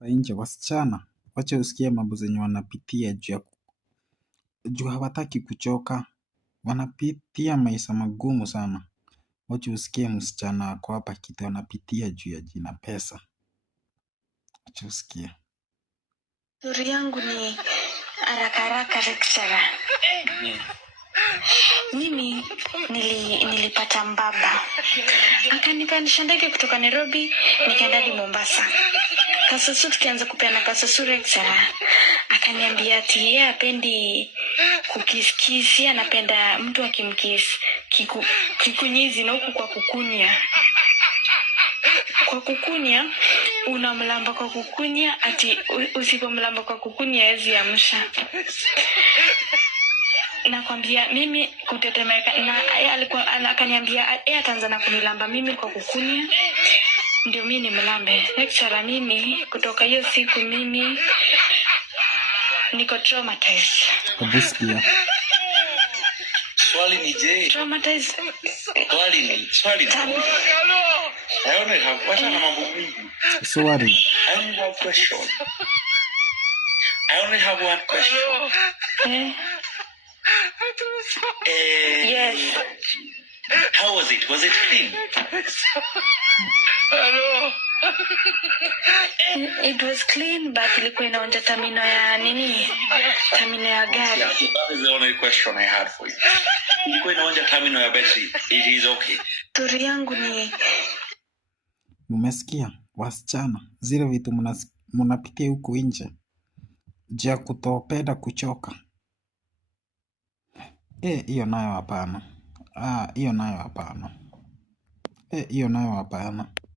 Nje wasichana, wacha usikie mambo zenye wanapitia juu hawataki kuchoka, wanapitia maisha magumu sana. Wacha usikie msichana ako hapa kitu anapitia juu ya jina pesa. Wacha usikie. Stori yangu ni haraka haraka lecturer. Mimi nilipata mbaba. Akanipandisha ndege kutoka Nairobi nikaenda hadi Mombasa. Kasusu tukianza kupeana kasusu lecturer. Akaniambia ati yeye hapendi kukiskisi, anapenda mtu akimkisi kikunyizi na huku kwa kukunya. Kwa kukunya unamlamba kwa kukunya, ati usipomlamba kwa kukunya hawezi amsha. Nakwambia mimi kutetemeka, na yeye alikuwa akaniambia yeye ataanza na kunilamba mimi kwa kukunya ndio mimi nimlambe. Lecturer, mimi kutoka hiyo siku mimi niko traumatized. Kabisa. Swali ni je? Traumatized. Swali ni. I only have what na mambo mingi. Swali. I only have question. I only have one question. Yes. How was it? Was it clean? Hello. It was clean, but ilikuwa inaonja tamino ya nini? Tamino ya gari. That is the only question I had for you. Ilikuwa inaonja tamino ya battery. It is okay. Stori yangu ni Mmesikia wasichana, zile vitu mnapitia huku nje juu ya kutopenda kuchoka. Hiyo nayo hapana. Hiyo nayo hapana. Hiyo nayo hapana.